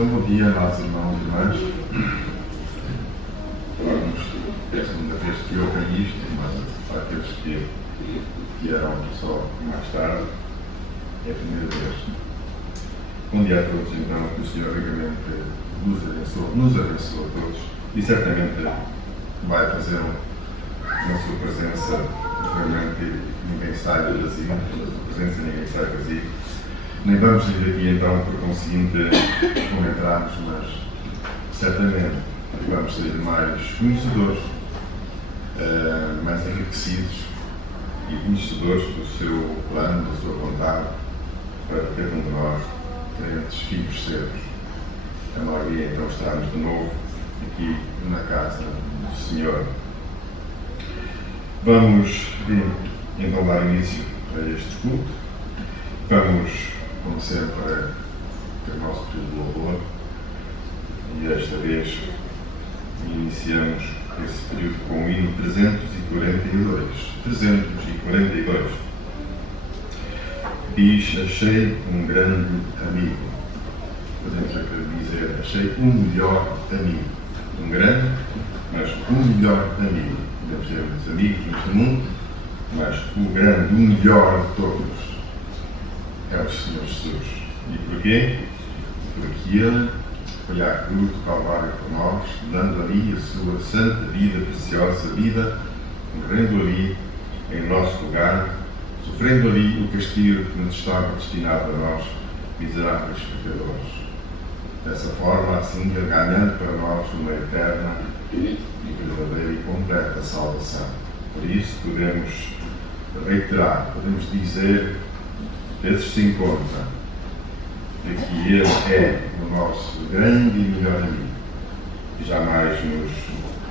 Então, bom dia, amados irmãos e irmãs. É a segunda vez que ouvem isto, mas para aqueles que vieram só mais tarde, é a primeira vez. Bom dia a todos, então, que o Senhor ricamente nos abençoe a todos e certamente vai fazer na sua presença, realmente ninguém sai vazio, na sua presença ninguém sai vazio. Nem vamos sair aqui então por conseguinte como entramos, mas certamente vamos sair mais conhecedores, mais enriquecidos e conhecedores do seu plano, da sua vontade para cada um de nós, crentes, filhos seus. A maioria então estarmos de novo aqui na casa do Senhor. Vamos então dar início a este culto. Vamos, como sempre, ter o nosso período de louvor e esta vez iniciamos esse período com o hino 342. 342. Diz: achei um grande amigo. Podemos dizer: achei um melhor amigo. Um grande, mas um melhor amigo. Podemos ter muitos amigos neste mundo, mas o grande, o melhor de todos é o Senhor Jesus. E porquê? Porque Ele foi à cruz do Calvário por nós, dando ali a sua santa vida, preciosa vida, morrendo ali em nosso lugar, sofrendo ali o castigo que nos estava destinado a nós, miseráveis pecadores. Dessa forma, assim, ganhando para nós uma eterna e verdadeira e completa salvação. Por isso, podemos reiterar, podemos dizer, vezes 50, de que Ele é o nosso grande e melhor amigo, que jamais nos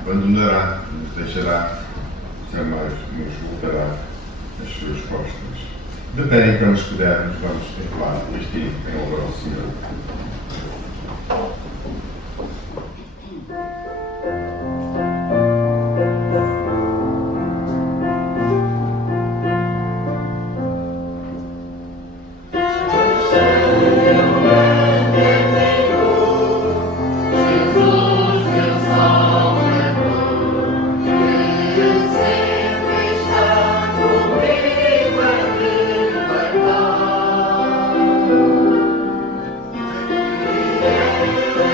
abandonará, nos deixará, jamais nos voltará as suas costas. De pé, então, se pudermos, vamos entoar este hino em louvor ao Senhor. Yeah.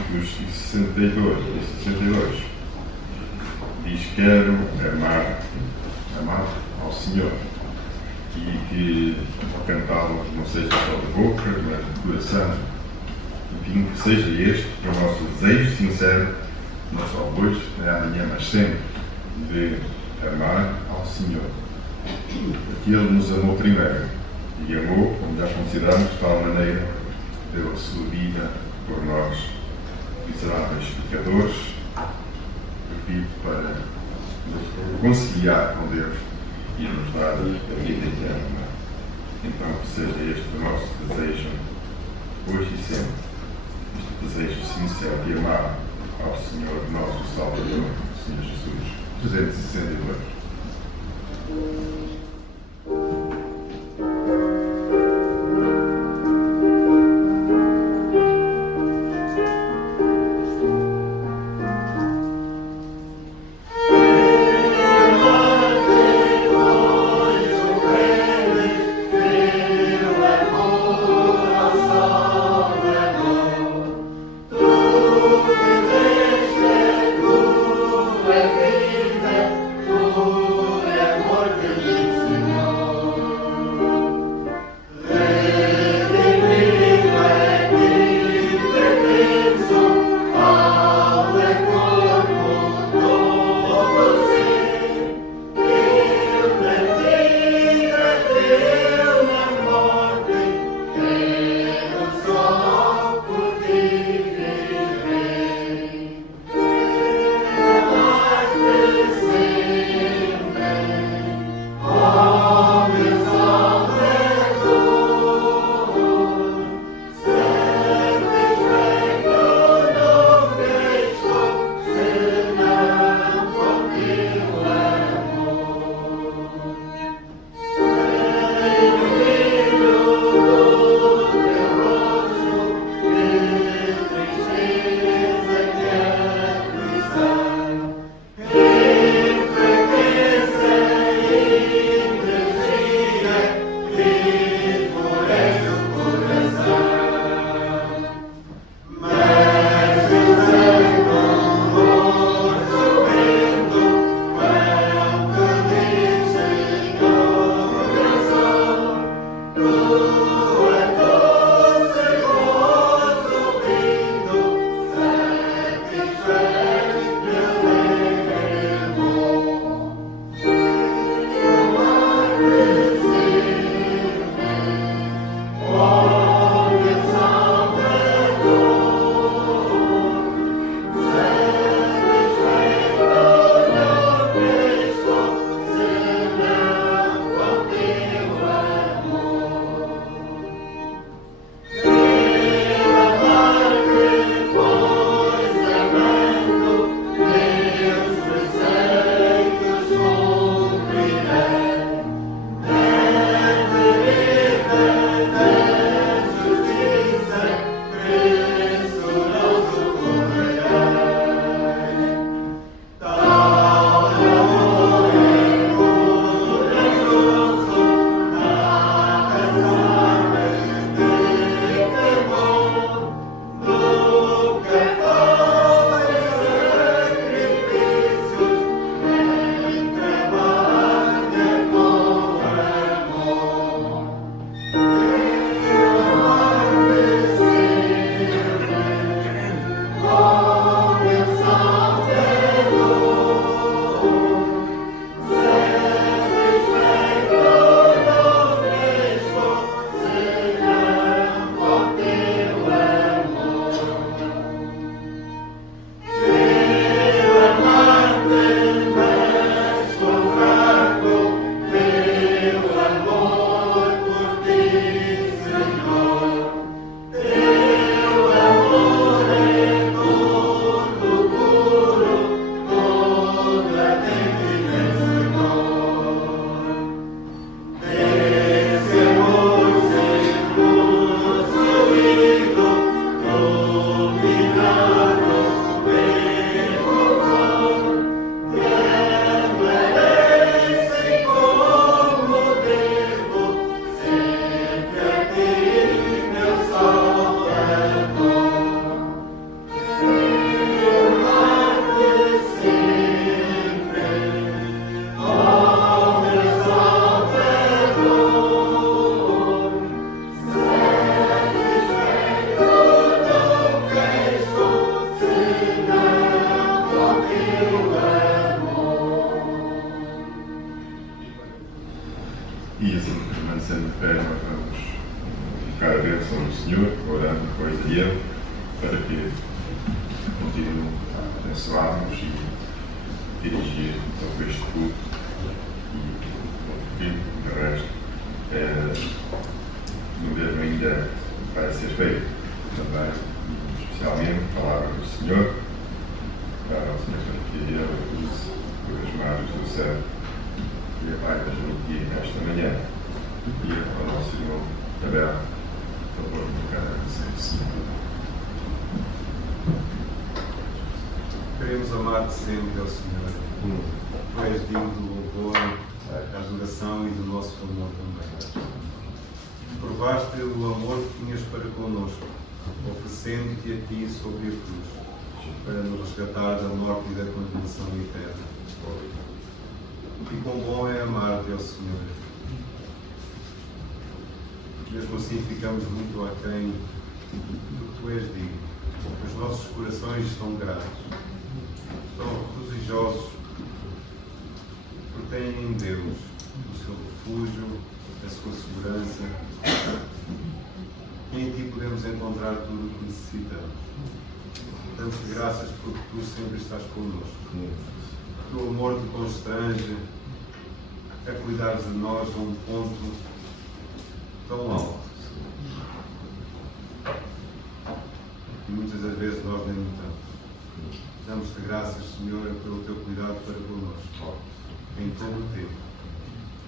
362. Diz: quero amar ao Senhor. E que ao cantá-lo não seja só de boca, mas de coração. Enfim, que seja este o nosso desejo sincero, não só hoje, nem amanhã, mas sempre, de amar ao Senhor. Porque Ele nos amou primeiro e amou, como já consideramos, de tal maneira, deu a sua vida por nós, miseráveis pecadores, vive para nos reconciliar com Deus e nos dar a vida eterna. Então, que seja este o nosso desejo, hoje e sempre, este desejo sincero de amar ao Senhor, nosso Salvador, o Senhor Jesus. 362. permanecendo de pé, nós vamos invocar a bênção do Senhor, orando depois a Ele, para que continue a abençoar-nos e dirigir todo este culto e o resto do mesmo ainda vai ser feito também, especialmente a palavra do Senhor, para a nossa Maria os mares do céu e a Pai da Juventude nesta manhã e ao nosso irmão Abel, por favor, de cada licença. Queremos amar-te sempre, ó Senhor. Tu és digno do louvor, da adoração e do nosso amor também. Provaste o amor que tinhas para connosco, oferecendo-te a ti sobre a cruz, para nos resgatar da morte e da condenação eterna. E quão bom é amar-te, ó Senhor. Mesmo assim ficamos muito aquém do que tu és digno. Os nossos corações estão gratos, estão regozijosos, porque têm em Deus o seu refúgio, a sua segurança. E em ti podemos encontrar tudo o que necessitamos. Damos-te graças porque tu sempre estás connosco. O teu amor te constrange a cuidares de nós a um ponto tão alto. E muitas das vezes nós nem notamos. Damos-te graças, Senhor, pelo teu cuidado para connosco, em todo o tempo.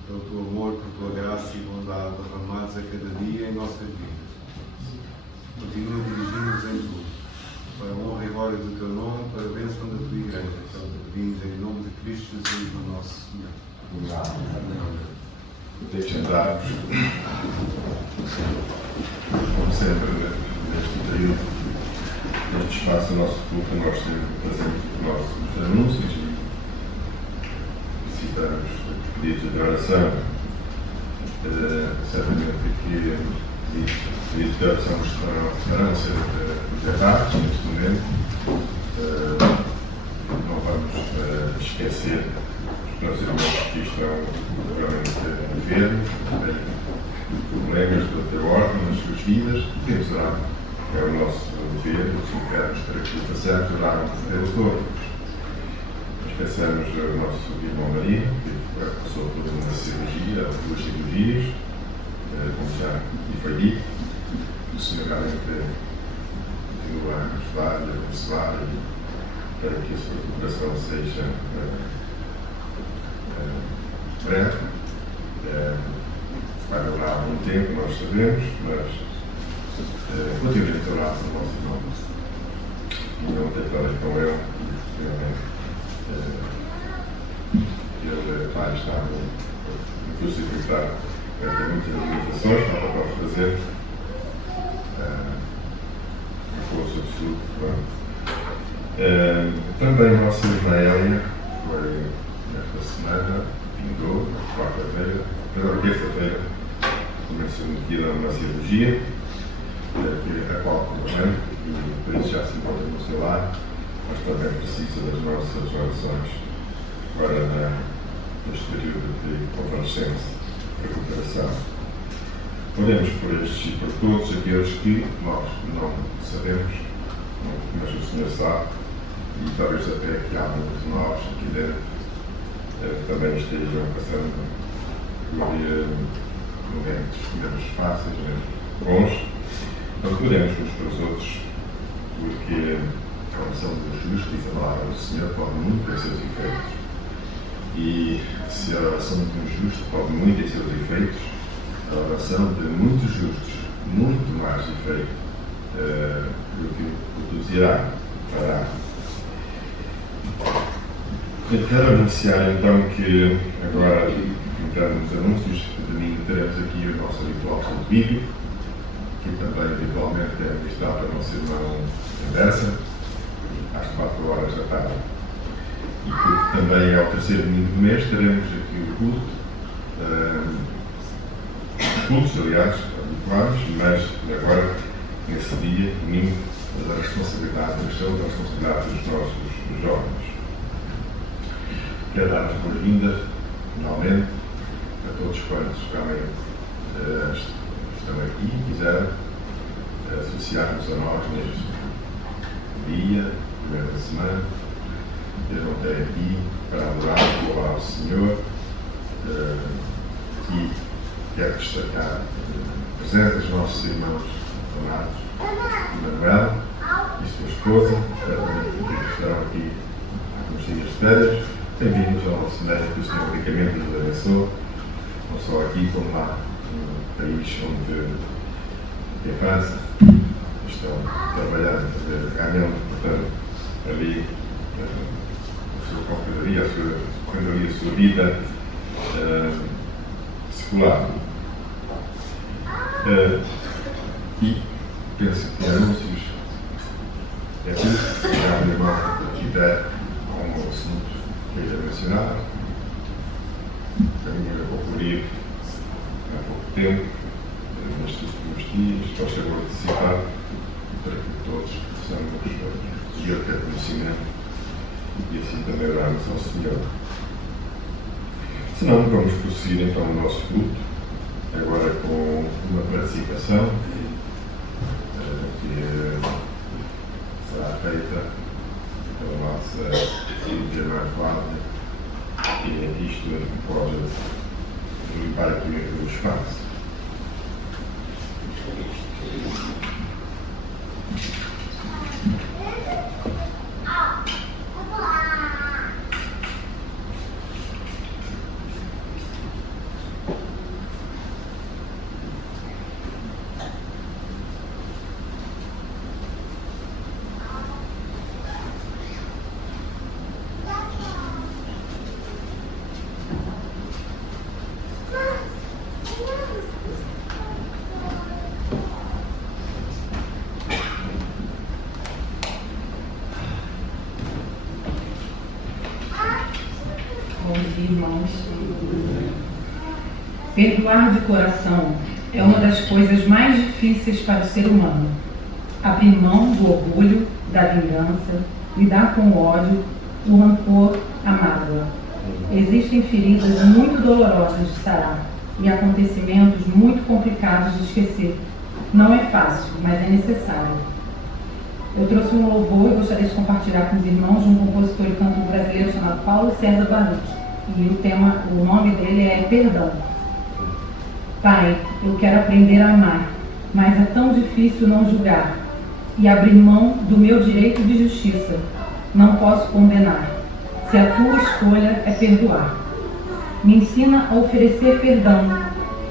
Pelo teu amor, por tua graça e bondade derramados a cada dia em nossas vidas. Continua a dirigir-nos em tudo, para a honra e glória do teu nome, para a bênção da tua igreja, que é o que pedimos em nome de Cristo Jesus, o nosso Senhor. Amém. Deixa andarmos, como sempre, neste período, neste espaço do nosso culto, nós sempre fazemos os nossos anúncios e visitamos pedidos de oração. Certamente que pedidos de oração estarão a ser projetados neste momento. Não vamos esquecer os nossos irmãos que estão realmente enfermos, problemas de outra ordem nas suas vidas. Temos orar, é o nosso dever, se queremos ter aqui passamos, orarmos por eles todos. Esquecemos o nosso irmão Maria, que passou por uma cirurgia, 2 cirurgias, como já lhe foi dito. O Senhor realmente continua a ajudar e a abençoar para que a sua recuperação seja breve. Vai demorar algum tempo, nós sabemos, mas continuemos a orar pelo nosso irmão. E não ter horas com ele, realmente. Ele vai estar no crucificado. Ele tem muitas limitações, não pode fazer. Força absoluta. Também a nossa irmã Hélia foi esta semana, vingou, quarta-feira, terça-feira, também se metida a uma cirurgia, a qual correu, e por isso já se encontra no seu lar, mas também precisa das nossas orações para neste período de convalescença, recuperação. Oremos por estes e por todos aqueles que nós não sabemos, mas o Senhor sabe, e talvez até que há muitos de nós aqui dentro também estejam passando por momentos menos fáceis, menos bons. Nós oremos uns para os outros, porque a oração do justo, diz a palavra do Senhor, pode muito ter seus efeitos. E se a oração de um justo pode muito ter seus efeitos, a oração de muitos justos, muito mais efeito do que produzirá, fará. Eu quero anunciar então que agora, entrando nos anúncios de domingo, teremos aqui o nosso habitual estudo bíblico, que também habitualmente é ministrado para o nosso irmão Anderson, às 4 horas da tarde. E que também é o terceiro domingo do mês, teremos aqui o culto. Cultos, aliás, habituais, mas agora, nesse dia, domingo, da responsabilidade da responsabilidade dos nossos jovens. Quero dar as boas-vindas, finalmente, a todos quantos realmente estão aqui e quiseram associar-nos a nós neste dia, primeira semana. Eu não tenho aqui para adorar, louvar ao Senhor, e quero destacar a presença dos nossos irmãos amados, Manuel e sua esposa, que estarão aqui nos dias de férias. Bem-vindos ao nosso médico, que o Senhor ricamente nos abençoe, não só aqui como lá no país onde, em França, estão trabalhando, ganhando, portanto, ali a sua vida secular. E penso que anúncios é tudo. Já me irmão que tiver algum assunto que queira mencionar. Também eu vou cobrir há pouco tempo, nestes últimos dias, gosto de participar para que todos possamos ter conhecimento e assim também orarmos ao Senhor. Se não, vamos prosseguir então o nosso culto, agora com uma participação que será feita pela nossa irmã Cláudia, e isto pode limpar aqui o espaço. Irmãos, perdoar de coração é uma das coisas mais difíceis para o ser humano. Abrir mão do orgulho, da vingança, lidar com o ódio, o rancor, a mágoa. Existem feridas muito dolorosas de sarar e acontecimentos muito complicados de esquecer. Não é fácil, mas é necessário. Eu trouxe um louvor e gostaria de compartilhar com os irmãos de um compositor e cantor brasileiro chamado Paulo César Baruch. E o nome dele é Perdão. Pai, eu quero aprender a amar, mas é tão difícil não julgar e abrir mão do meu direito de justiça. Não posso condenar, se a tua escolha é perdoar. Me ensina a oferecer perdão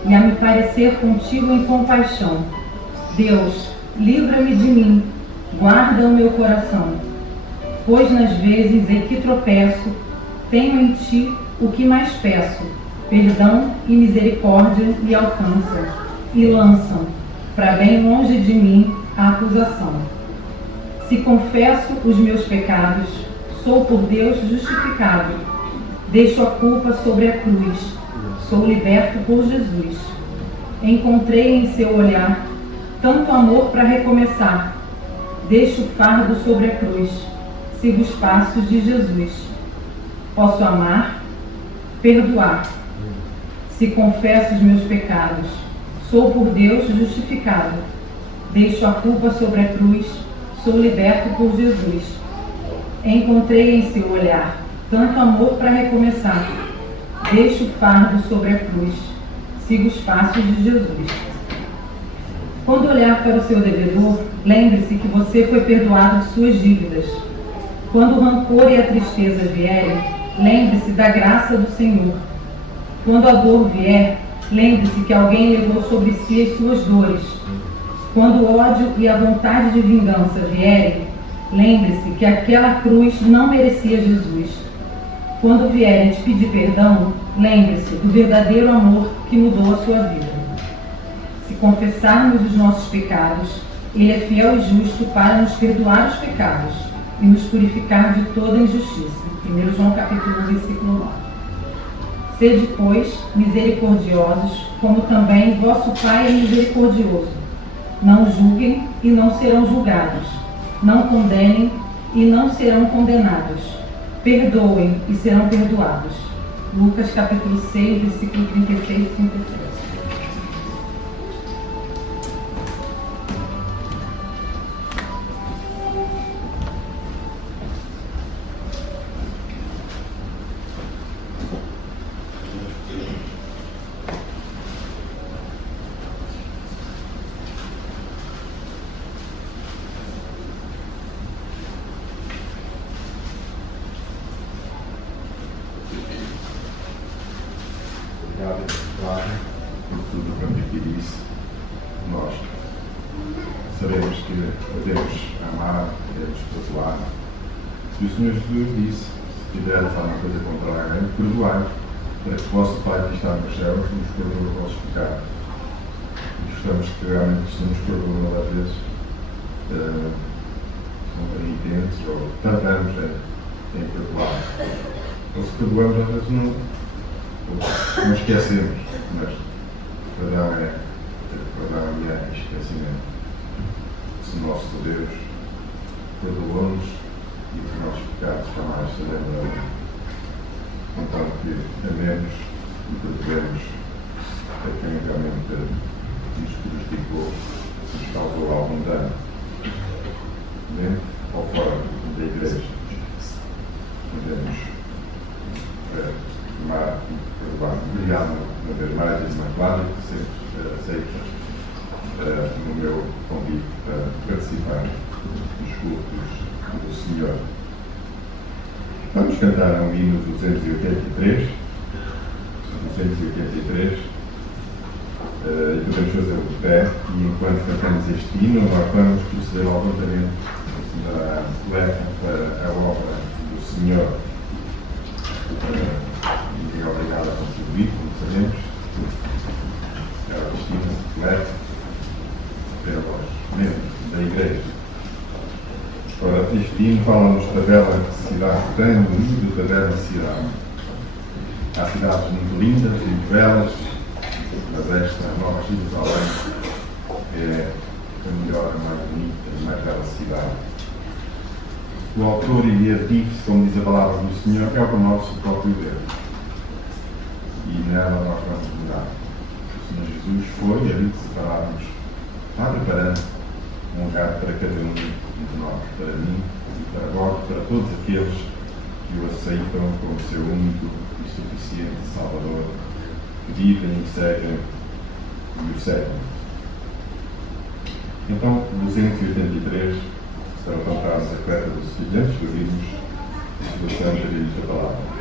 e a me parecer contigo em compaixão. Deus, livra-me de mim, guarda o meu coração, pois nas vezes em que tropeço, tenho em ti o que mais peço. Perdão e misericórdia me alcançam e lançam para bem longe de mim a acusação. Se confesso os meus pecados, sou por Deus justificado. Deixo a culpa sobre a cruz, sou liberto por Jesus. Encontrei em seu olhar tanto amor para recomeçar. Deixo o fardo sobre a cruz, sigo os passos de Jesus. Posso amar, perdoar. Se confesso os meus pecados, sou por Deus justificado. Deixo a culpa sobre a cruz, sou liberto por Jesus. Encontrei em seu olhar tanto amor para recomeçar. Deixo o fardo sobre a cruz, sigo os passos de Jesus. Quando olhar para o seu devedor, lembre-se que você foi perdoado de suas dívidas. Quando o rancor e a tristeza vierem, lembre-se da graça do Senhor. Quando a dor vier, lembre-se que alguém levou sobre si as suas dores. Quando o ódio e a vontade de vingança vierem, lembre-se que aquela cruz não merecia Jesus. Quando vierem te pedir perdão, lembre-se do verdadeiro amor que mudou a sua vida. Se confessarmos os nossos pecados, Ele é fiel e justo para nos perdoar os pecados e nos purificar de toda injustiça. 1 João capítulo 1, versículo 9. Sede, pois, misericordiosos, como também vosso Pai é misericordioso. Não julguem e não serão julgados. Não condenem e não serão condenados. Perdoem e serão perdoados. Lucas capítulo 6, versículo 36 e 37. obrigado por tudo quanto adquirisse. Nós sabemos que podemos amar, podemos perdoar. E o Senhor Jesus disse: se tiveres alguma coisa contra alguém, perdoai, para que o vosso Pai que está nos céus nos perdoe os vossos pecados. E gostamos que realmente o Senhor nos perdoe, às vezes são penitentes ou tardamos em perdoar. Ou se perdoamos, às vezes não esquecemos, mas perdão é esquecimento. Se o nosso Deus perdoou-nos e os nossos pecados jamais se lembrarão. Então que amemos e perdoemos a quem realmente nos prejudicou, nos causou algum dano, dentro ou fora da igreja. Podemos amar e perdoar. Obrigado uma vez mais, irmã Cláudia, que sempre aceita no meu convite para participar dos cultos do Senhor. Vamos cantar um hino 283. 283. E podemos fazer o pé, e enquanto cantamos este hino, nós vamos proceder ao levantamento da coleta para a obra do Senhor. Ninguém é obrigado a contribuir, como sabemos. É o destino de coleta pelos membros da Igreja. Ora, este hino fala-nos da bela cidade que tem, do lindo da bela cidade. Há cidades muito lindas, muito belas, mas esta Nova Jerusalém é a melhor, a mais bonita e mais bela cidade. O autor e artífice, como diz a palavra do Senhor, é o nosso próprio Deus. E nela nós vamos mudar. O Senhor Jesus foi ali preparar-nos, está preparando um lugar para cada um de nós, para mim e para vós, para todos aqueles que o aceitam como seu único e suficiente Salvador, que vivem e seguem e o seguem. Então, 283, serão cantados a coleta dos estudantes que ouvimos a situação da vida da palavra.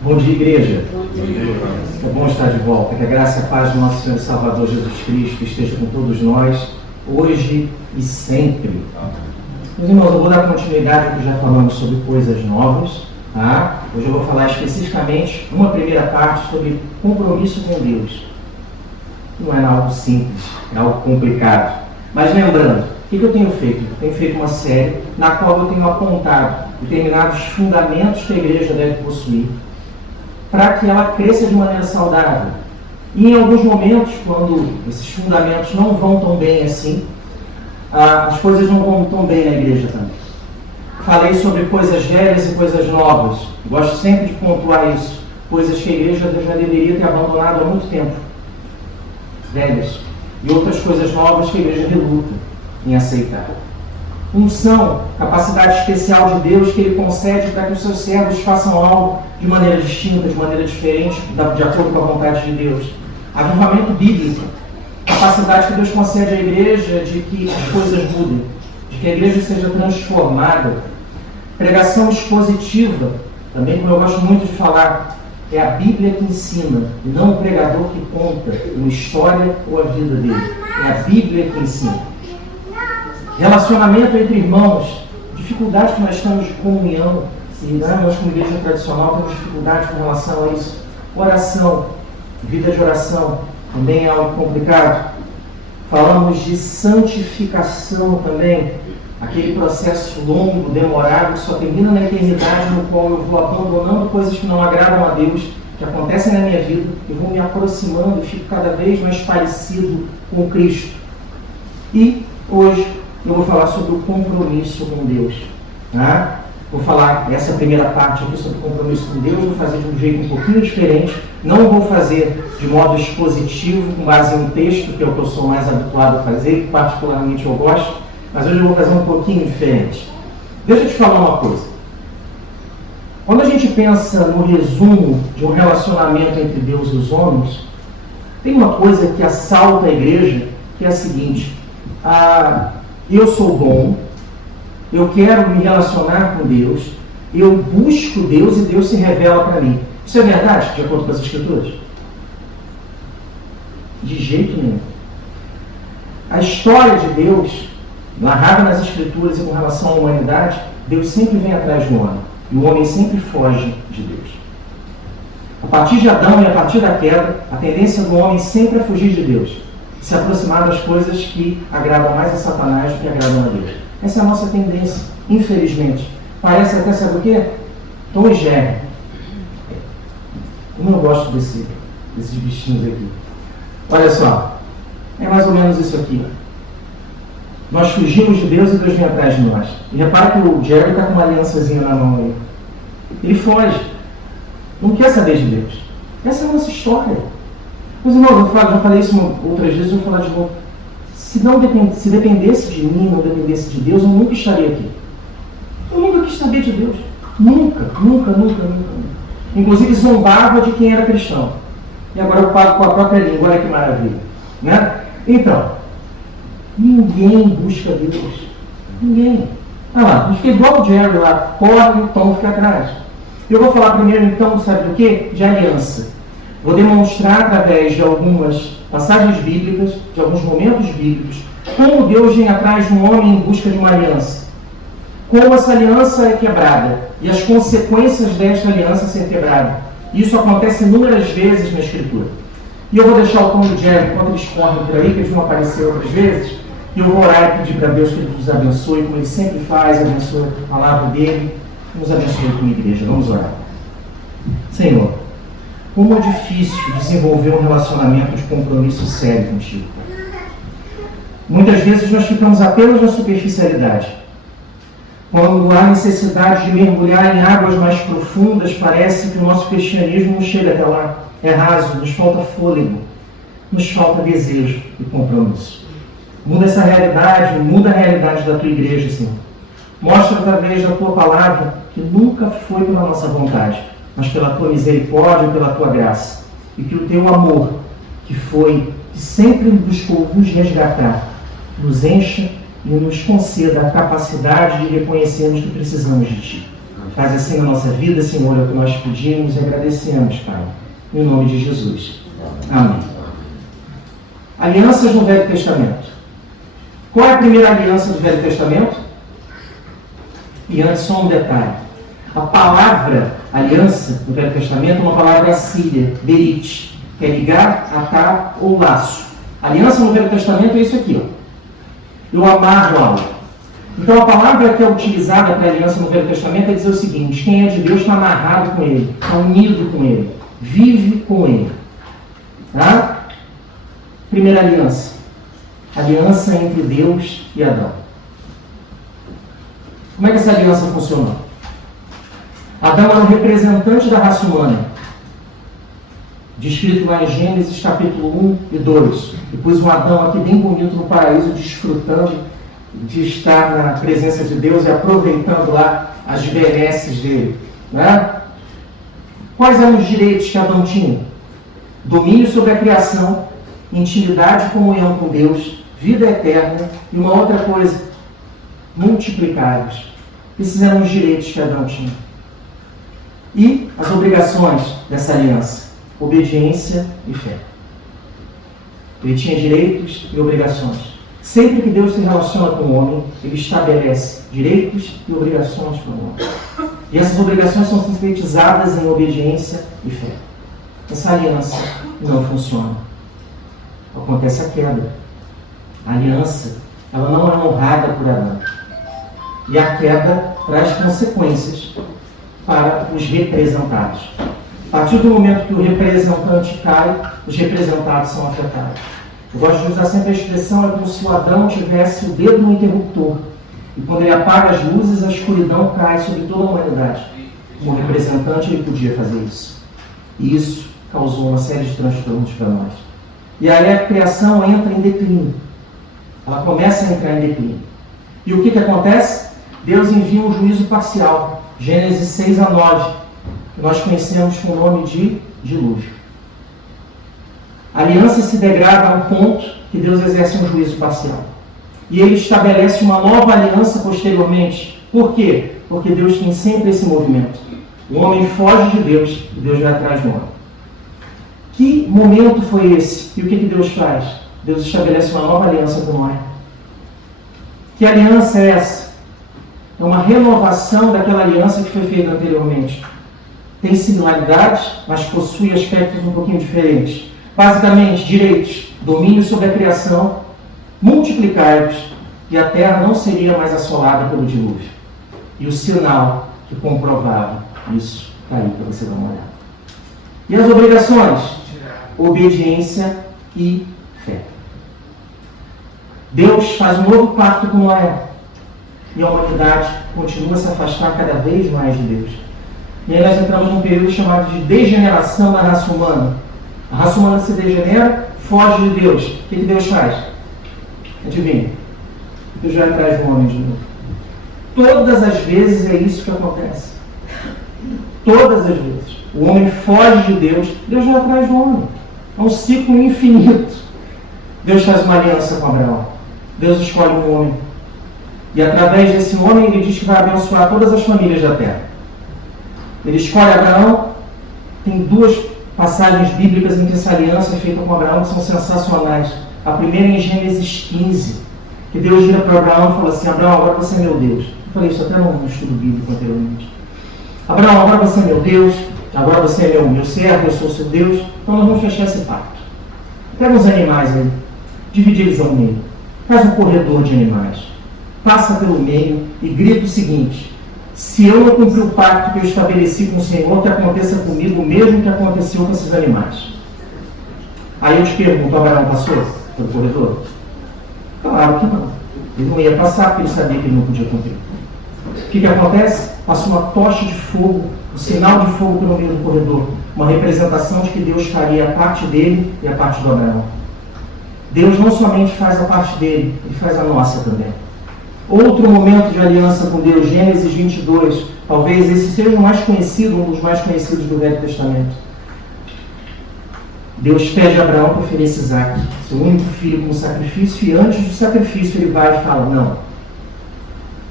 Bom dia, igreja. É bom estar de volta. Que a graça e a paz do nosso Senhor e Salvador Jesus Cristo esteja com todos nós, hoje e sempre. Meus irmãos, eu vou dar continuidade ao que já falamos sobre coisas novas. Tá? Hoje eu vou falar especificamente uma primeira parte sobre compromisso com Deus. Não é algo simples, é algo complicado. Mas lembrando, o que eu tenho feito? Eu tenho feito uma série na qual eu tenho apontado determinados fundamentos que a igreja deve possuir para que ela cresça de maneira saudável. E em alguns momentos, quando esses fundamentos não vão tão bem assim, as coisas não vão tão bem na igreja também. Falei sobre coisas velhas e coisas novas. Gosto sempre de pontuar isso. Coisas que a igreja já deveria ter abandonado há muito tempo. Velhas. E outras coisas novas que a igreja reluta em aceitar. Unção, capacidade especial de Deus que Ele concede para que os seus servos façam algo de maneira distinta, de maneira diferente, de acordo com a vontade de Deus. Avivamento bíblico, capacidade que Deus concede à igreja de que as coisas mudem, de que a igreja seja transformada. Pregação expositiva, também como eu gosto muito de falar, é a Bíblia que ensina, e não o pregador que conta uma história ou a vida dele. É a Bíblia que ensina. Relacionamento entre irmãos, dificuldade que nós temos de comunhão, e nós como igreja tradicional temos dificuldade com relação a isso. Oração, vida de oração, também é algo complicado. Falamos de santificação também, aquele processo longo, demorado, que só termina na eternidade, no qual eu vou abandonando coisas que não agradam a Deus, que acontecem na minha vida, eu vou me aproximando e fico cada vez mais parecido com Cristo. E hoje eu vou falar sobre o compromisso com Deus. Tá? Vou falar essa primeira parte aqui sobre o compromisso com Deus, vou fazer de um jeito um pouquinho diferente, não vou fazer de modo expositivo, com base em um texto, que é o que eu sou mais habituado a fazer, que particularmente eu gosto, mas hoje eu vou fazer um pouquinho diferente. Deixa eu te falar uma coisa. Quando a gente pensa no resumo de um relacionamento entre Deus e os homens, tem uma coisa que assalta a igreja, que é a seguinte: eu sou bom, eu quero me relacionar com Deus, eu busco Deus e Deus se revela para mim. Isso é verdade, de acordo com as Escrituras? De jeito nenhum. A história de Deus, narrada nas Escrituras e com relação à humanidade, Deus sempre vem atrás do homem. E o homem sempre foge de Deus. A partir de Adão e a partir da queda, a tendência do homem sempre é fugir de Deus. Se aproximar das coisas que agradam mais a Satanás do que agradam a Deus. Essa é a nossa tendência, infelizmente. Parece até, sabe o quê? Tom e Jerry. Como eu gosto desses bichinhos aqui. Olha só, é mais ou menos isso aqui. Nós fugimos de Deus e Deus vem atrás de nós. E repara que o Jerry está com uma aliançazinha na mão aí. Ele foge. Não quer saber de Deus. Essa é a nossa história. Mas, irmãos, eu já falei isso outras vezes, eu vou falar de novo. Se dependesse de mim, não dependesse de Deus, eu nunca estaria aqui. Eu nunca quis saber de Deus. Nunca. Inclusive, zombava de quem era cristão. E agora eu pago com a própria língua. Olha que maravilha. Né? Então, ninguém busca Deus. Ninguém. Ah lá, a gente fica igual o Jerry lá. Corre, o Tom fica atrás. Eu vou falar primeiro, então, sabe do quê? De aliança. Vou demonstrar através de algumas passagens bíblicas, de alguns momentos bíblicos, como Deus vem atrás de um homem em busca de uma aliança. Como essa aliança é quebrada e as consequências desta aliança ser quebrada. Isso acontece inúmeras vezes na Escritura. E eu vou deixar o Tom e o Jerry, enquanto eles correm por aí, que eles vão aparecer outras vezes, e eu vou orar e pedir para Deus que Ele nos abençoe, como Ele sempre faz, abençoe a palavra dEle, nos abençoe como igreja. Vamos orar. Senhor, como é difícil desenvolver um relacionamento de compromisso sério contigo. Muitas vezes nós ficamos apenas na superficialidade. Quando há necessidade de mergulhar em águas mais profundas, parece que o nosso cristianismo não chega até lá. É raso, nos falta fôlego, nos falta desejo e compromisso. Muda essa realidade, muda a realidade da tua igreja, Senhor. Mostra através da tua palavra que nunca foi pela nossa vontade, mas pela tua misericórdia e pela tua graça. E que o teu amor, que sempre buscou nos resgatar, nos encha e nos conceda a capacidade de reconhecermos que precisamos de Ti. Faz assim na nossa vida, Senhor, é o que nós pedimos e agradecemos, Pai. Em nome de Jesus. Amém. Alianças no Velho Testamento. Qual é a primeira aliança do Velho Testamento? E antes, só um detalhe. A palavra aliança no Velho Testamento é uma palavra assíria, berit, que é ligar, atar ou laço. Aliança no Velho Testamento é isso aqui, ó. Eu amarro algo. Então a palavra que é utilizada para aliança no Velho Testamento é dizer o seguinte: quem é de Deus está amarrado com Ele, está unido com Ele, vive com Ele. Tá? Primeira aliança. Aliança entre Deus e Adão. Como é que essa aliança funcionou? Adão era o representante da raça humana, descrito lá em Gênesis capítulo 1 e 2. Depois um Adão aqui bem bonito no paraíso, desfrutando de estar na presença de Deus e aproveitando lá as benesses dele. Né? Quais eram os direitos que Adão tinha? Domínio sobre a criação, intimidade e comunhão com Deus, vida eterna e uma outra coisa, multiplicáveis. Esses eram os direitos que Adão tinha. E as obrigações dessa aliança: obediência e fé. Ele tinha direitos e obrigações. Sempre que Deus se relaciona com o homem, Ele estabelece direitos e obrigações para o homem. E essas obrigações são sintetizadas em obediência e fé. Essa aliança não funciona. Acontece a queda. A aliança, ela não é honrada por Adão. E a queda traz consequências para os representados. A partir do momento que o representante cai, os representados são afetados. Eu gosto de usar sempre a expressão: é como se o Adão tivesse o dedo no interruptor. E quando ele apaga as luzes, a escuridão cai sobre toda a humanidade. Como representante, ele podia fazer isso. E isso causou uma série de transtornos para nós. E aí a criação entra em declínio. Ela começa a entrar em declínio. E o que acontece? Deus envia um juízo parcial. Gênesis 6 a 9. Que nós conhecemos com o nome de dilúvio. A aliança se degrada a um ponto que Deus exerce um juízo parcial. E Ele estabelece uma nova aliança posteriormente. Por quê? Porque Deus tem sempre esse movimento. O homem foge de Deus e Deus vai atrás do homem. Que momento foi esse? E o que Deus faz? Deus estabelece uma nova aliança com Noé. Que aliança é essa? É uma renovação daquela aliança que foi feita anteriormente. Tem similaridades, mas possui aspectos um pouquinho diferentes. Basicamente, direitos: domínio sobre a criação, multiplicáveis, e a terra não seria mais assolada pelo dilúvio. E o sinal que comprovava isso está aí para você dar uma olhada. E as obrigações? Obediência e fé. Deus faz um novo pacto com Noé. E a humanidade continua a se afastar cada vez mais de Deus. E aí nós entramos num período chamado de degeneração da raça humana. A raça humana se degenera, foge de Deus. O que Deus faz? Adivinha? Deus vai atrás do homem de novo. Todas as vezes é isso que acontece. Todas as vezes. O homem foge de Deus, Deus vai atrás do homem. É um ciclo infinito. Deus faz uma aliança com Abraão. Deus escolhe um homem. E através desse homem Ele diz que vai abençoar todas as famílias da terra. Ele escolhe Abraão. Tem duas passagens bíblicas em que essa aliança é feita com Abraão que são sensacionais. A primeira é em Gênesis 15, que Deus vira para Abraão e fala assim: Abraão, agora você é meu Deus. Eu falei isso até no estudo bíblico anteriormente. Abraão, agora você é meu Deus, agora você é meu servo, eu sou seu Deus. Então nós vamos fechar esse pacto. Pega os animais aí, divide eles ao meio, faz um corredor de animais, passa pelo meio e grita o seguinte: se eu não cumprir o pacto que eu estabeleci com o Senhor, que aconteça comigo o mesmo que aconteceu com esses animais. Aí eu te pergunto: Abraão passou pelo corredor? Claro que não. Ele não ia passar porque ele sabia que ele não podia cumprir. O que acontece? Passa uma tocha de fogo, um sinal de fogo pelo meio do corredor. Uma representação de que Deus faria a parte dele e a parte do Abraão. Deus não somente faz a parte dele, Ele faz a nossa também. Outro momento de aliança com Deus, Gênesis 22. Talvez esse seja o mais conhecido, um dos mais conhecidos do Velho Testamento. Deus pede a Abraão para oferecer Isaac, seu único filho, como sacrifício, e antes do sacrifício ele vai e fala: não,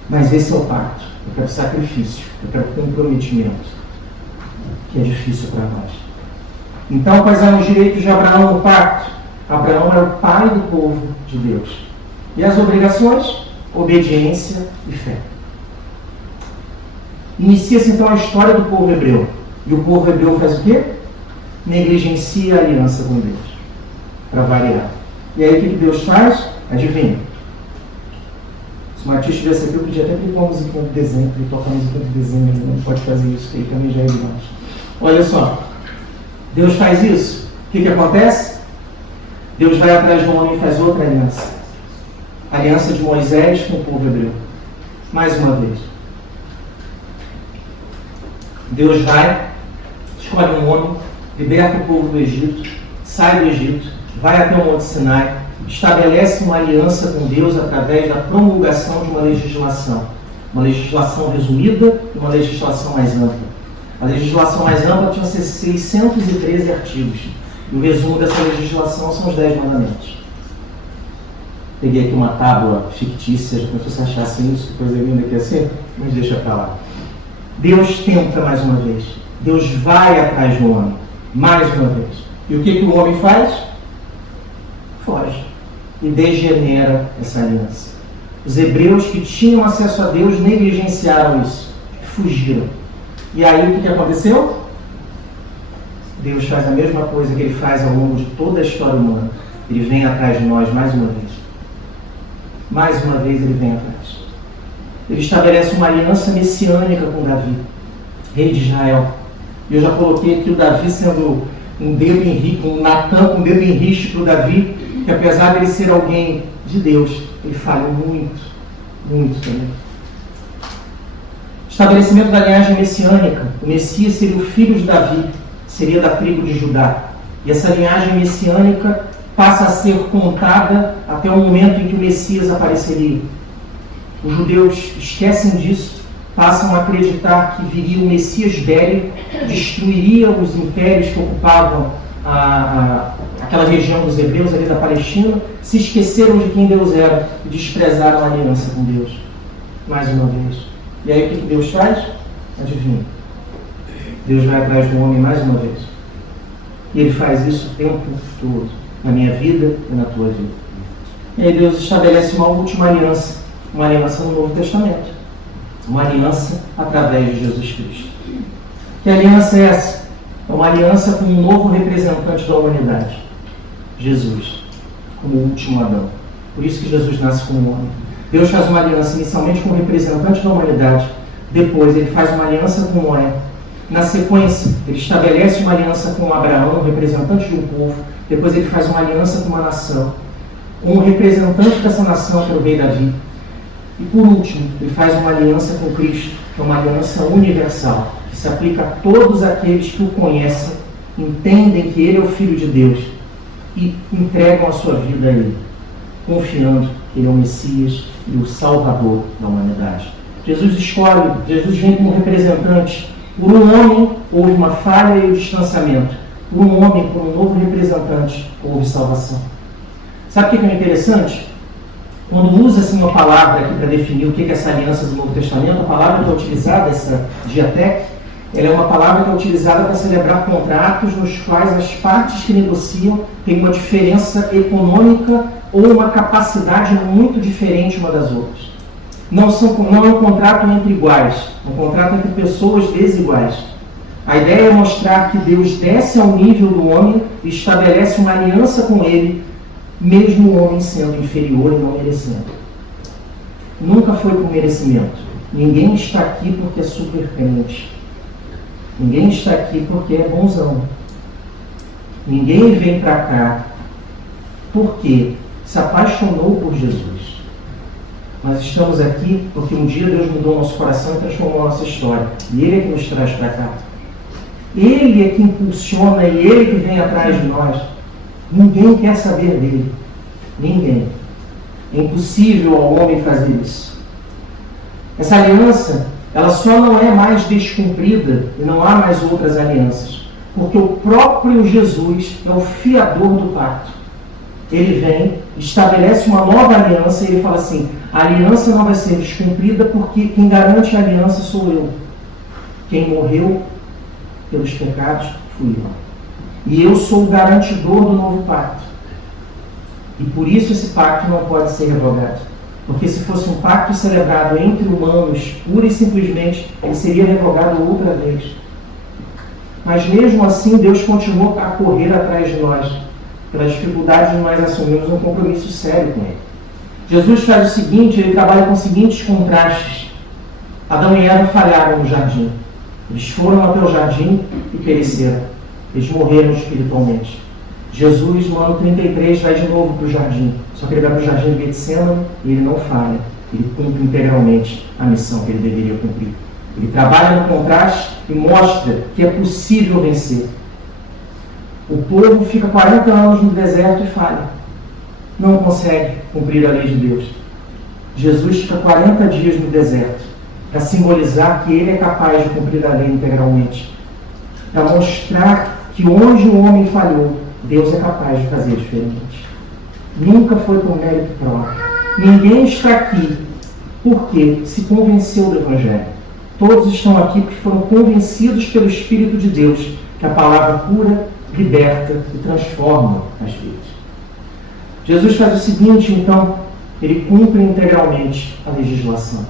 mas esse é o pacto. eu quero sacrifício, eu quero comprometimento, que é difícil para nós. Então, quais eram os direitos de Abraão no pacto? Abraão era o pai do povo de Deus. E as obrigações? Obediência e fé. Inicia-se então a história do povo hebreu. E o povo hebreu faz o quê? Negligencia a aliança com Deus, para variar. E aí o que Deus faz? Adivinha? Se o Matias estivesse aqui, eu podia até pedir uma musiquinha de desenho, ele toca música de desenho, ele não pode fazer isso, porque ele também já é demais. Olha só, Deus faz isso, o que acontece? Deus vai atrás do homem e faz outra aliança. A aliança de Moisés com o povo hebreu. Mais uma vez. Deus vai, escolhe um homem, liberta o povo do Egito, sai do Egito, vai até o Monte Sinai, estabelece uma aliança com Deus através da promulgação de uma legislação resumida e uma legislação mais ampla. A legislação mais ampla tinha 613 artigos. E o resumo dessa legislação são os 10 mandamentos. Peguei aqui uma tábua fictícia, já pensou se achassem isso, depois eu vim aqui assim, mas deixa pra lá. Deus tenta mais uma vez. Deus vai atrás do homem, mais uma vez. E o que o homem faz? Foge. E degenera essa aliança. Os hebreus que tinham acesso a Deus negligenciaram isso. Fugiram. E aí o que aconteceu? Deus faz a mesma coisa que ele faz ao longo de toda a história humana. Ele vem atrás de nós mais uma vez. Mais uma vez ele vem atrás. Ele estabelece uma aliança messiânica com Davi, rei de Israel. E eu já coloquei aqui o Davi sendo um dedo em risco, um Natan com um dedo em risco para o Davi, que apesar de ele ser alguém de Deus, ele falhou muito, muito também. Estabelecimento da linhagem messiânica. O Messias seria o filho de Davi, seria da tribo de Judá. E essa linhagem messiânica passa a ser contada até o momento em que o Messias apareceria. Os judeus esquecem disso, passam a acreditar que viria o Messias bélico, destruiria os impérios que ocupavam aquela região dos hebreus ali da Palestina, se esqueceram de quem Deus era e desprezaram a aliança com Deus. Mais uma vez. E aí o que Deus faz? Adivinha. Deus vai atrás do homem mais uma vez. E ele faz isso o tempo todo, na minha vida e na tua vida. E aí Deus estabelece uma última aliança, uma aliança no Novo Testamento. Uma aliança através de Jesus Cristo. Que aliança é essa? É uma aliança com um novo representante da humanidade. Jesus, como o último Adão. Por isso que Jesus nasce como homem. Deus faz uma aliança inicialmente com o representante da humanidade. Depois ele faz uma aliança com Noé. Na sequência, ele estabelece uma aliança com Abraão, representante de um povo. Depois ele faz uma aliança com uma nação. Um representante dessa nação, que é o rei Davi. E por último, ele faz uma aliança com Cristo, que é uma aliança universal, que se aplica a todos aqueles que o conhecem, entendem que ele é o Filho de Deus e entregam a sua vida a ele, confiando que ele é o Messias e o Salvador da humanidade. Jesus vem como representante. Por um homem houve uma falha e o distanciamento. Por um homem, por um novo representante, houve salvação. Sabe o que é interessante? Quando usa assim uma palavra aqui para definir o que é essa aliança do Novo Testamento, a palavra que é utilizada, essa diateque, ela é uma palavra que é utilizada para celebrar contratos nos quais as partes que negociam têm uma diferença econômica ou uma capacidade muito diferente uma das outras. Não é um contrato entre iguais, é um contrato entre pessoas desiguais. A ideia é mostrar que Deus desce ao nível do homem e estabelece uma aliança com ele, mesmo o homem sendo inferior e não merecendo. Nunca foi por merecimento. Ninguém está aqui porque é super crente. Ninguém está aqui porque é bonzão. Ninguém vem para cá porque se apaixonou por Jesus. Nós estamos aqui porque um dia Deus mudou o nosso coração e transformou a nossa história. E Ele é que nos traz para cá. Ele é que impulsiona e Ele que vem atrás de nós. Ninguém quer saber dele. Ninguém. É impossível ao homem fazer isso. Essa aliança, ela só não é mais descumprida e não há mais outras alianças. Porque o próprio Jesus é o fiador do pacto. ele vem, estabelece uma nova aliança e ele fala assim: a aliança não vai ser descumprida porque quem garante a aliança sou eu. Quem morreu pelos pecados fui eu. E eu sou o garantidor do novo pacto. E por isso esse pacto não pode ser revogado. Porque se fosse um pacto celebrado entre humanos, pura e simplesmente, ele seria revogado outra vez. Mas mesmo assim, Deus continua a correr atrás de nós. Pelas dificuldades de nós assumirmos um compromisso sério com Ele. Jesus faz o seguinte, ele trabalha com os seguintes contrastes. Adão e Eva falharam no jardim. Eles foram até o jardim e pereceram. Eles morreram espiritualmente. Jesus, no ano 33, vai de novo para o jardim. Só que ele vai para o jardim de Getsemane e ele não falha. Ele cumpre integralmente a missão que ele deveria cumprir. Ele trabalha no contraste e mostra que é possível vencer. O povo fica 40 anos no deserto e falha. Não consegue cumprir a lei de Deus. Jesus fica 40 dias no deserto para simbolizar que ele é capaz de cumprir a lei integralmente. Para mostrar que onde o homem falhou, Deus é capaz de fazer diferente. Nunca foi por mérito próprio. Ninguém está aqui porque se convenceu do Evangelho. Todos estão aqui porque foram convencidos pelo Espírito de Deus que a palavra cura, liberta e transforma as vidas. Jesus faz o seguinte, então, ele cumpre integralmente a legislação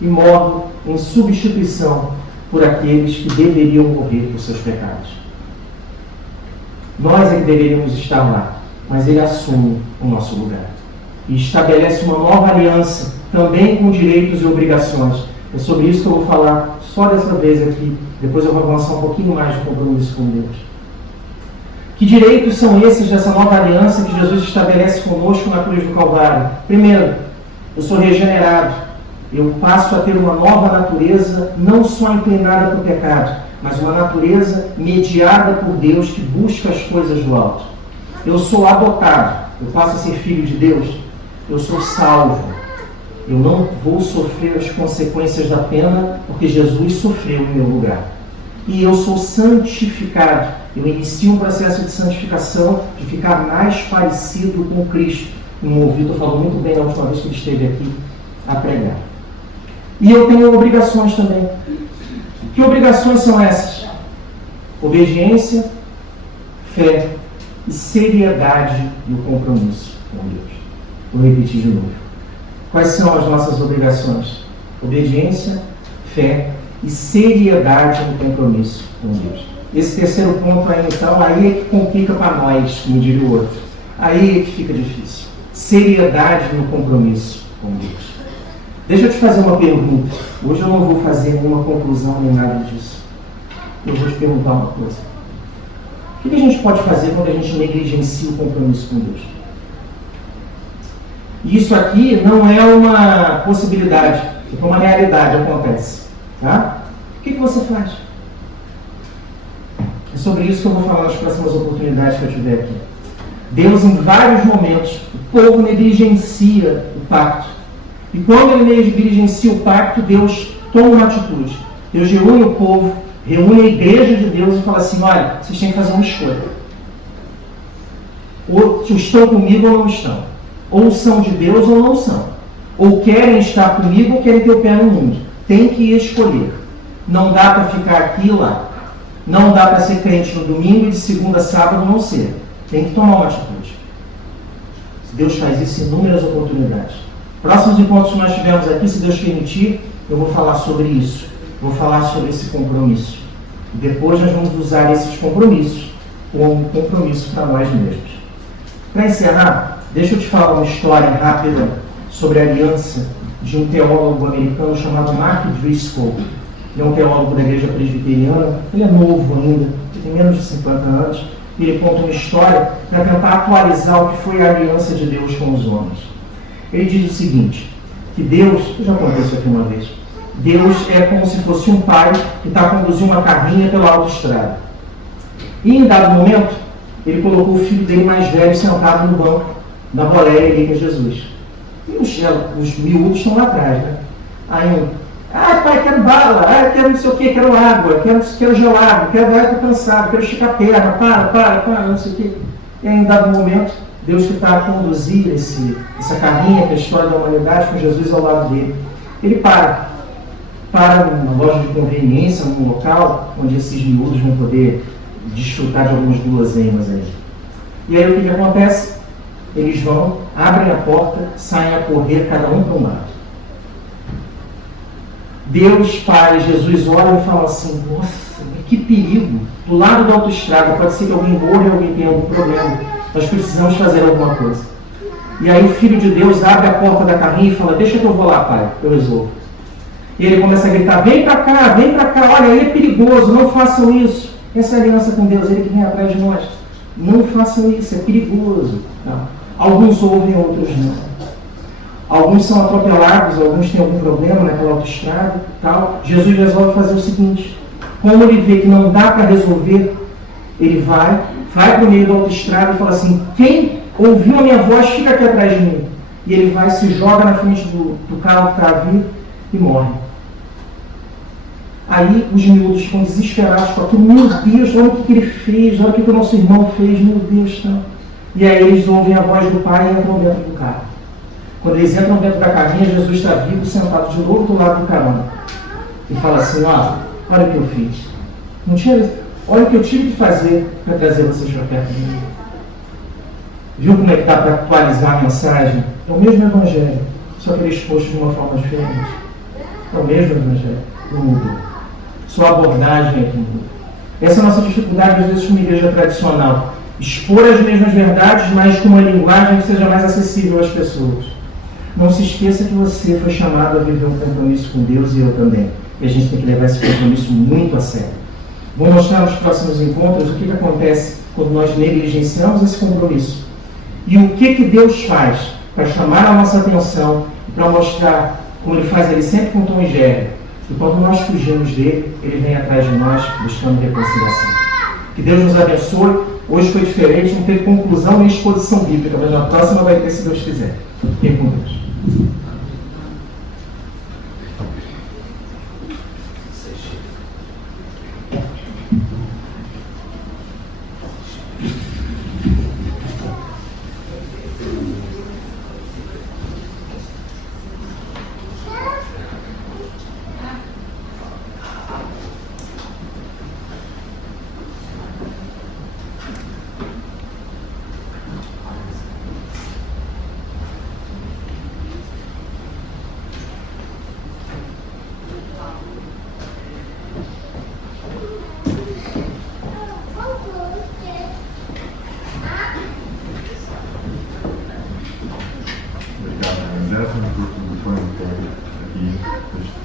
e morre em substituição por aqueles que deveriam morrer por seus pecados. Nós é que deveríamos estar lá, mas ele assume o nosso lugar e estabelece uma nova aliança, também com direitos e obrigações. É sobre isso que eu vou falar só dessa vez aqui, depois eu vou avançar um pouquinho mais de compromisso com Deus. Que direitos são esses dessa nova aliança que Jesus estabelece conosco na cruz do Calvário? Primeiro, eu sou regenerado. Eu passo a ter uma nova natureza, não só inclinada para o pecado, mas uma natureza mediada por Deus que busca as coisas do alto. Eu sou adotado. Eu passo a ser filho de Deus. Eu sou salvo. Eu não vou sofrer as consequências da pena, porque Jesus sofreu em meu lugar. E eu sou santificado. Eu inicio um processo de santificação, de ficar mais parecido com Cristo. Como o Vitor falou muito bem na última vez que ele esteve aqui a pregar. E eu tenho obrigações também. Que obrigações são essas? Obediência, fé e seriedade no compromisso com Deus. Vou repetir de novo. Quais são as nossas obrigações? Obediência, fé e seriedade no compromisso com Deus. Esse terceiro ponto aí, então, aí é que complica para nós, como diria o outro. Aí é que fica difícil. Seriedade no compromisso com Deus. Deixa eu te fazer uma pergunta. Hoje eu não vou fazer nenhuma conclusão nem nada disso. Eu vou te perguntar uma coisa. O que a gente pode fazer quando a gente negligencia o compromisso com Deus? Isso aqui não é uma possibilidade, é uma realidade, acontece. Tá? O que você faz? É sobre isso que eu vou falar nas próximas oportunidades que eu tiver aqui. Deus, em vários momentos, o povo negligencia o pacto. E quando ele negligencia o pacto, Deus toma uma atitude. Deus reúne o povo, reúne a igreja de Deus e fala assim: olha, vocês têm que fazer uma escolha. Ou estão comigo ou não estão. Ou são de Deus ou não são. Ou querem estar comigo ou querem ter o pé no mundo. Tem que escolher. Não dá para ficar aqui e lá. Não dá para ser crente no domingo e de segunda a sábado não ser. Tem que tomar uma atitude. Deus faz isso em inúmeras oportunidades. Próximos encontros que nós tivemos aqui, se Deus permitir, eu vou falar sobre isso. Vou falar sobre esse compromisso. E depois nós vamos usar esses compromissos como compromisso para nós mesmos. Para encerrar, deixa eu te falar uma história rápida sobre a aliança de um teólogo americano chamado Mark Driscoll. Ele é um teólogo da igreja presbiteriana, ele é novo ainda, ele tem menos de 50 anos, e ele conta uma história para tentar atualizar o que foi a aliança de Deus com os homens. Ele diz o seguinte, que Deus, eu já contei isso aqui uma vez, Deus é como se fosse um pai que está conduzindo uma carrinha pela autoestrada. E em dado momento, ele colocou o filho dele mais velho sentado no banco da boleia ali, que é Jesus. E os miúdos estão lá atrás, né? Aí pai, quero bala, quero não sei o que, quero água, quero gelado, quero, tô cansado, quero esticar a perna, para, não sei o que. E aí, em dado momento, Deus que está a conduzir essa carrinha, que é a história da humanidade, com Jesus ao lado dele. Ele para numa loja de conveniência, num local onde esses miúdos vão poder desfrutar de algumas guloseimas aí. E aí o que acontece? Eles vão, abrem a porta, saem a correr, cada um para um lado. Deus, Pai, Jesus olha e fala assim: nossa, que perigo! Do lado da autoestrada, pode ser que alguém morra e alguém tenha algum problema. Nós precisamos fazer alguma coisa. E aí o Filho de Deus abre a porta da carrinha e fala: deixa que eu vou lá, Pai, eu resolvo. E ele começa a gritar: vem para cá, olha, aí é perigoso, não façam isso. Essa é a aliança com Deus, ele que vem atrás de nós. Não façam isso, é perigoso. Tá? Alguns ouvem, outros não. Alguns são atropelados, alguns têm algum problema naquela autoestrada. Tal. Jesus resolve fazer o seguinte: como ele vê que não dá para resolver, ele vai para o meio da autoestrada e fala assim: quem ouviu a minha voz, fica aqui atrás de mim. E ele vai, se joga na frente do carro que está a vir e morre. Aí os miúdos ficam desesperados com aquilo: meu Deus, olha o que ele fez, olha o que o nosso irmão fez, meu Deus. Tá? E aí eles ouvem a voz do pai e entram dentro do carro. Quando eles entram dentro da carrinha, Jesus está vivo, sentado de novo do lado do carona. E fala assim: olha o que eu fiz. Olha o que eu tive que fazer para trazer vocês para perto de mim. Viu como é que está para atualizar a mensagem? É o mesmo evangelho, só que ele é exposto de uma forma diferente. É o mesmo evangelho, não mudou. Só a abordagem é que mudou. Essa é a nossa dificuldade, às vezes, com uma igreja tradicional. Expor as mesmas verdades, mas com uma linguagem que seja mais acessível às pessoas. Não se esqueça que você foi chamado a viver um compromisso com Deus, e eu também. E a gente tem que levar esse compromisso muito a sério. Vou mostrar nos próximos encontros o que acontece quando nós negligenciamos esse compromisso. E o que Deus faz para chamar a nossa atenção e para mostrar, como Ele faz ele sempre com tom e gênero. E quando nós fugimos dele, Ele vem atrás de nós buscando reconciliação. Que Deus nos abençoe. Hoje foi diferente, não teve conclusão nem exposição bíblica, mas na próxima vai ter, se Deus quiser. Fiquem com Deus.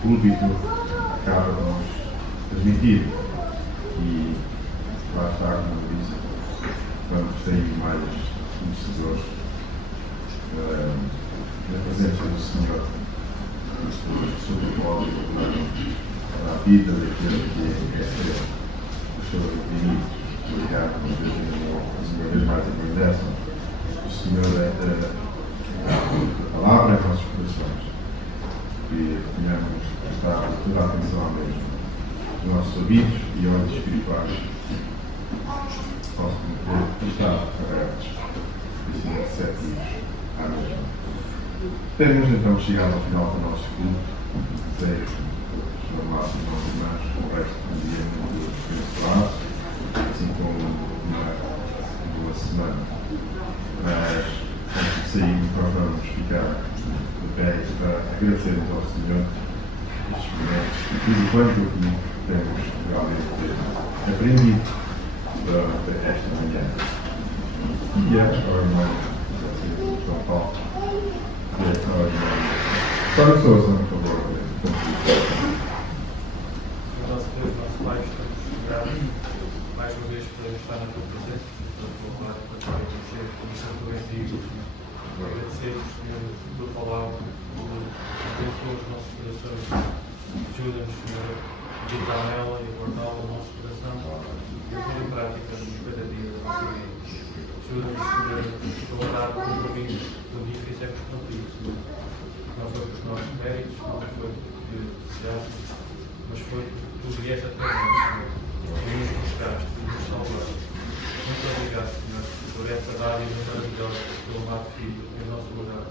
Púlpito acaba de nos transmitir, e lá está, como eu disse, vamos ter mais conhecedores da presença do Senhor sobre o modo da vida daquele que é o seu inimigo. Obrigado por Deus, uma vez mais agradece o Senhor a palavra em nossos corações, que tenhamos prestar toda a atenção à mesma, os nossos ouvidos e olhos espirituais possam estar abertos e ser receptivos à mesma. Temos então chegado ao final do nosso culto. Desejo que os nossos irmãos o resto do dia muito abençoado, assim como uma boa semana. Mas, antes de sairmos, nós vamos ficar de pé para agradecermos ao Senhor estes momentos e tudo quanto que temos realmente aprendido durante esta manhã. E ao irmão João Paulo, e ao irmão Sónia Sousa, por favor. Nosso Deus, nosso Pai, estamos gratos mais uma vez por estar na tua presença, pela tua palavra, para te agradecer por isso que tu bendigo. Agradecemos, Senhor, a tua palavra, abençoa os nossos corações, ajuda-nos, Senhor, a meditar nela e a guardá-la no nosso coração e a pôr em prática nos cada dia da nossa vida. Ajuda-nos, Senhor, a guardar o compromisso do dia que fizemos contigo, Senhor. Não foi pelos nossos méritos, não foi porque desejamos, mas foi porque tu vieste até nós, Senhor, e nos buscaste e nos salvaste. Muito obrigado, Senhor, por por essa dádiva maravilhosa do teu amado Filho em nosso lugar.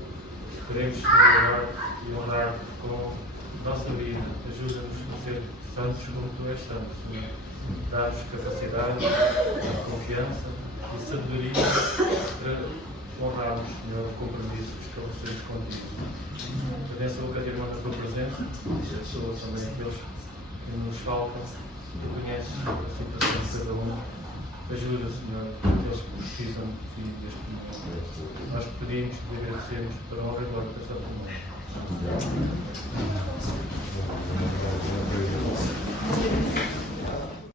Queremos celebrar e honrar com nossa vida. Ajuda-nos a ser santos como tu és santo, Senhor. Dá-nos capacidade, confiança e sabedoria para honrarmos, Senhor, o compromisso que estabelecemos contigo. Abençoa cada irmão na tua presença, abençoa também aqueles que nos faltam. Tu conheces a situação de cada um. Ajuda, Senhor, aqueles que precisam de ti neste momento. Nós pedimos e agradecemos para a honra e glória da tua palavra.